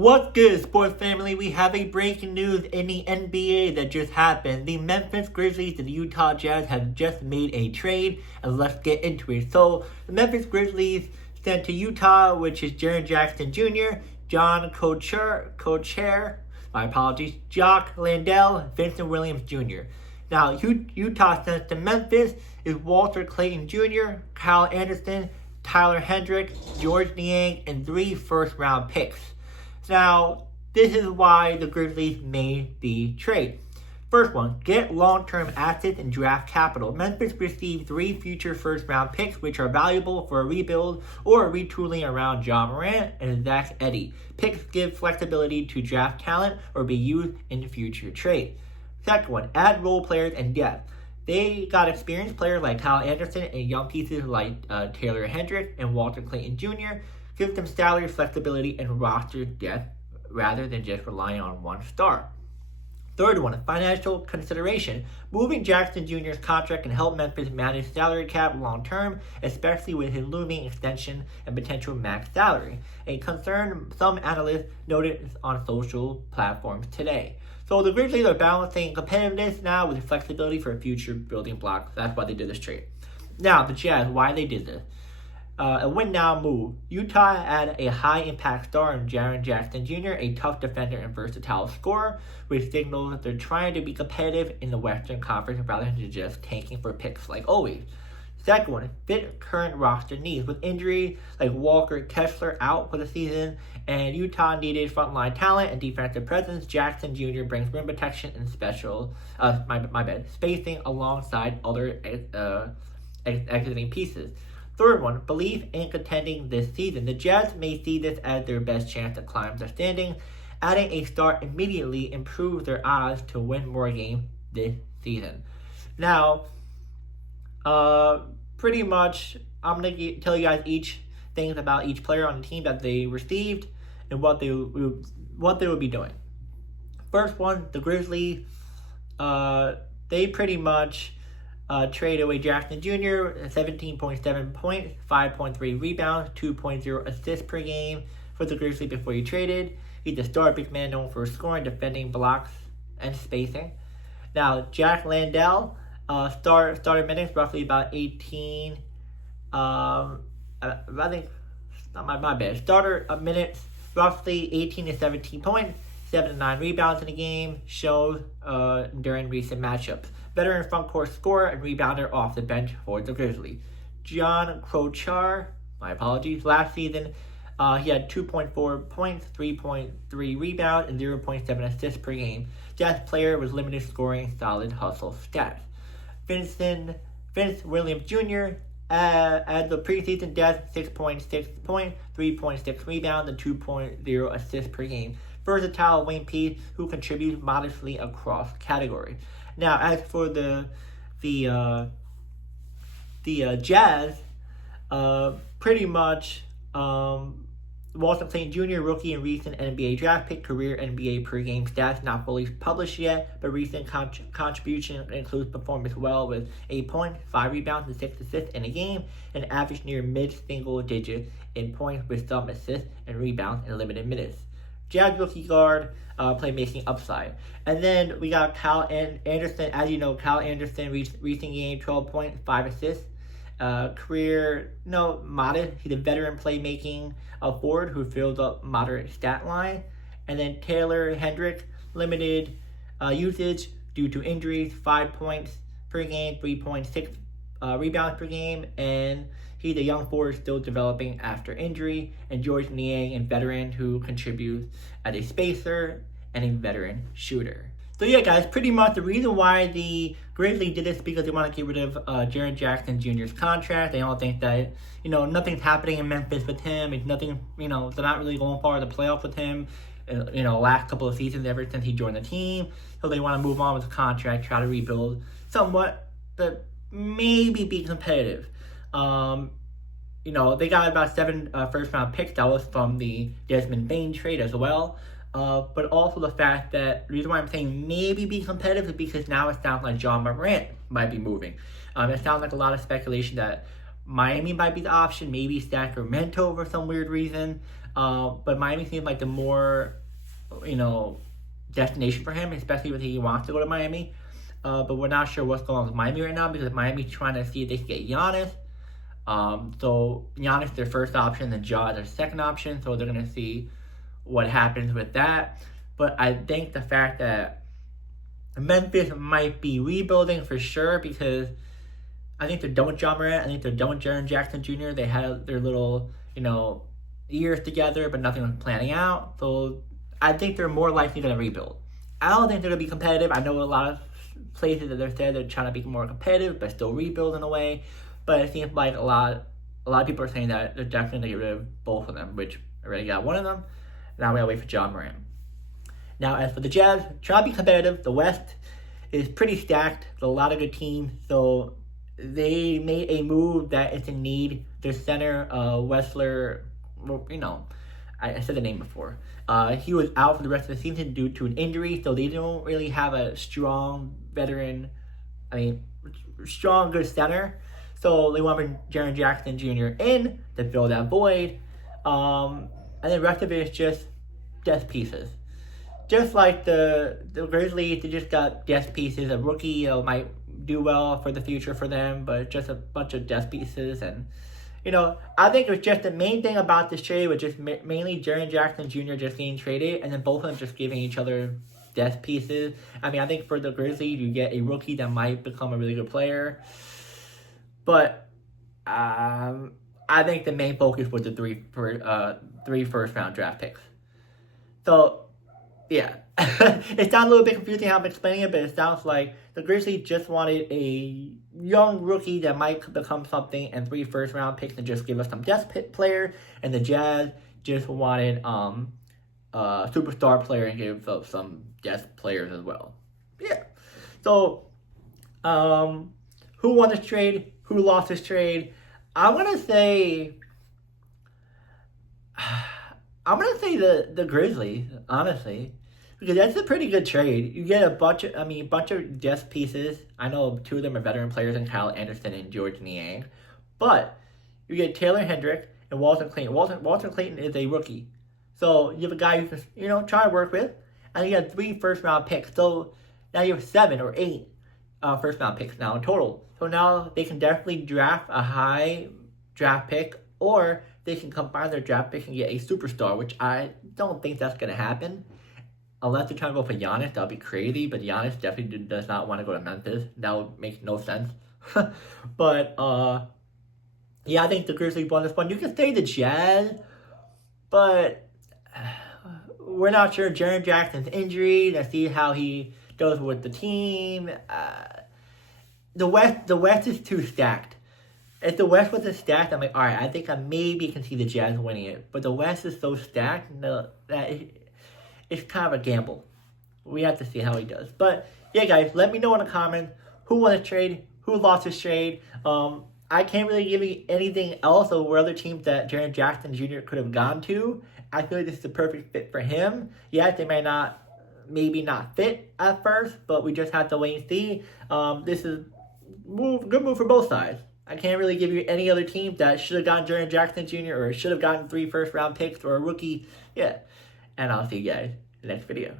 What's good, sports family? We have a breaking news in the NBA that just happened. The Memphis Grizzlies and the Utah Jazz have just made a trade, and let's get into it. So, the Memphis Grizzlies sent to Utah, which is Jaren Jackson Jr., John Kocher, my apologies, Jock Landale, Vincent Williams Jr. Now, Utah sent to Memphis is Walter Clayton Jr., Kyle Anderson, Tyler Hendricks, George Niang, and 3 first-round picks. Now, this is why the Grizzlies made the trade. First one, get long-term assets and draft capital. Memphis received 3 future first-round picks, which are valuable for a rebuild or a retooling around Ja Morant and Zach Edey. Picks give flexibility to draft talent or be used in future trades. Second one, add role players and depth. They got experienced players like Kyle Anderson and young pieces like Taylor Hendricks and Walter Clayton Jr. Gives them salary flexibility and roster depth rather than just relying on one star. Third one, financial consideration. Moving Jackson Jr.'s contract can help Memphis manage salary cap long term, especially with his looming extension and potential max salary, a concern some analysts noted on social platforms today. So the Grizzlies are balancing competitiveness now with flexibility for future building blocks. That's why they did this trade. Now, the Jazz, why they did this. A win-now move. Utah added a high-impact star in Jaren Jackson Jr., a tough defender and versatile scorer, which signals that they're trying to be competitive in the Western Conference rather than just tanking for picks like always. Second one, fit current roster needs. With injuries like Walker Kessler out for the season, and Utah needed frontline talent and defensive presence, Jackson Jr. brings rim protection and spacing alongside other exiting pieces. Third one, belief in contending this season. The Jazz may see this as their best chance to climb their standing. Adding a start immediately improves their odds to win more games this season. Now, pretty much, I'm going to tell you guys each things about each player on the team that they received and what they will be doing. First one, the Grizzlies, they pretty much trade away Jackson Jr., 17.7 points, 5.3 rebounds, 2.0 assists per game for the Grizzlies before he traded. He's a star big man known for scoring, defending, blocks, and spacing. Now, Jack Landale, started minutes roughly about 18. I think, my bad. Starter minutes roughly 18 to 17 points, 7 to 9 rebounds in a game, shows during recent matchups. Veteran frontcourt scorer and rebounder off the bench for the Grizzlies. John Kocher, my apologies, last season he had 2.4 points, 3.3 rebounds, and 0.7 assists per game. Jazz player with limited scoring, solid hustle stats. Vince Williams Jr. At the preseason Jazz 6.6 points, 3.6 rebounds, and 2.0 assists per game. Versatile wing piece who contributes modestly across categories. Now, as for the Jazz, pretty much Walter Clayton Jr., rookie and recent NBA draft pick, career NBA per game stats not fully published yet, but recent contribution includes performance well with 8 points, 5 rebounds, and 6 assists in a game, and average near mid-single digit in points with some assists and rebounds in limited minutes. Jazz rookie guard, playmaking upside. And then we got Kyle Anderson. As you know, Kyle Anderson recent game, 12 points, 5 assists. Career, modest. He's a veteran playmaking forward who fills up moderate stat line. And then Taylor Hendricks, limited usage due to injuries, 5 points per game, 3.6 rebounds per game, and he's a young forward still developing after injury. And George Niang, a veteran who contributes as a spacer and a veteran shooter. So yeah, guys, pretty much the reason why the Grizzlies did this is because they want to get rid of Jaren Jackson Jr.'s contract. They don't think that, nothing's happening in Memphis with him. It's nothing, they're not really going far in the playoffs with him. Last couple of seasons ever since he joined the team. So they want to move on with the contract, try to rebuild somewhat, but maybe be competitive. They got about 7 first-round picks. That was from the Desmond Bane trade as well. But also the fact that the reason why I'm saying maybe be competitive is because now it sounds like Ja Morant might be moving. It sounds like a lot of speculation that Miami might be the option, maybe Sacramento for some weird reason. But Miami seems like the more, destination for him, especially if he wants to go to Miami. But we're not sure what's going on with Miami right now because Miami's trying to see if they can get Giannis. So Giannis their first option, and Ja their second option. So they're gonna see what happens with that. But I think the fact that Memphis might be rebuilding for sure because I think they're done with John Morant. I think they're done with Jaren Jackson Jr. They had their little, years together, but nothing was planning out. So I think they're more likely going to rebuild. I don't think they're going to be competitive. I know a lot of places that they're said they're trying to be more competitive, but still rebuild in a way. But it seems like a lot of people are saying that they're definitely going to get rid of both of them, which I already got one of them. Now we got to wait for John Morant. Now, as for the Jazz, trying to be competitive, the West is pretty stacked. There's a lot of good teams, so they made a move that is in need. Their center, Wessler, I said the name before. He was out for the rest of the season due to an injury, so they don't really have a strong veteran, strong, good center. So they want to bring Jaren Jackson Jr. in to fill that void. And the rest of it is just death pieces. Just like the Grizzlies, they just got death pieces. A rookie might do well for the future for them, but just a bunch of death pieces. And, I think it was just the main thing about this trade was just mainly Jaren Jackson Jr. just getting traded, and then both of them just giving each other death pieces. I think for the Grizzlies, you get a rookie that might become a really good player. But I think the main focus was the three first-round draft picks. So, yeah. It sounds a little bit confusing how I'm explaining it, but it sounds like the Grizzlies just wanted a young rookie that might become something and 3 first-round picks and just give us some death player, and the Jazz just wanted a superstar player and give us some death players as well. Yeah. So, who won this trade? Who lost this trade? I'm gonna say the Grizzlies, honestly, because that's a pretty good trade. You get a bunch of death pieces. I know 2 of them are veteran players in Kyle Anderson and George Niang, but you get Taylor Hendrick and Walton Clayton. Walton Clayton is a rookie, so you have a guy you can try to work with, and you have 3 first-round picks. So now you have 7 or 8 first-round picks now in total. So now they can definitely draft a high draft pick, or they can combine their draft pick and get a superstar, which I don't think that's going to happen. Unless they're trying to go for Giannis, that would be crazy. But Giannis definitely does not want to go to Memphis. That would make no sense. But, yeah, I think the Grizzlies won this one. You can say the Jazz, but we're not sure. Jaren Jackson's injury. Let's see how he does with the team. The West is too stacked. If the West wasn't stacked, I'm like, all right, I think I maybe can see the Jazz winning it. But the West is so stacked that it's kind of a gamble. We have to see how he does. But, yeah, guys, let me know in the comments who won the trade, who lost this trade. I can't really give you anything else or other teams that Jaren Jackson Jr. could have gone to. I feel like this is the perfect fit for him. Yes, they maybe not fit at first, but we just have to wait and see. This is good move for both sides. I can't really give you any other team that should have gotten Jaren Jackson Jr. or should have gotten 3 first-round picks or a rookie. Yeah. And I'll see you guys in the next video.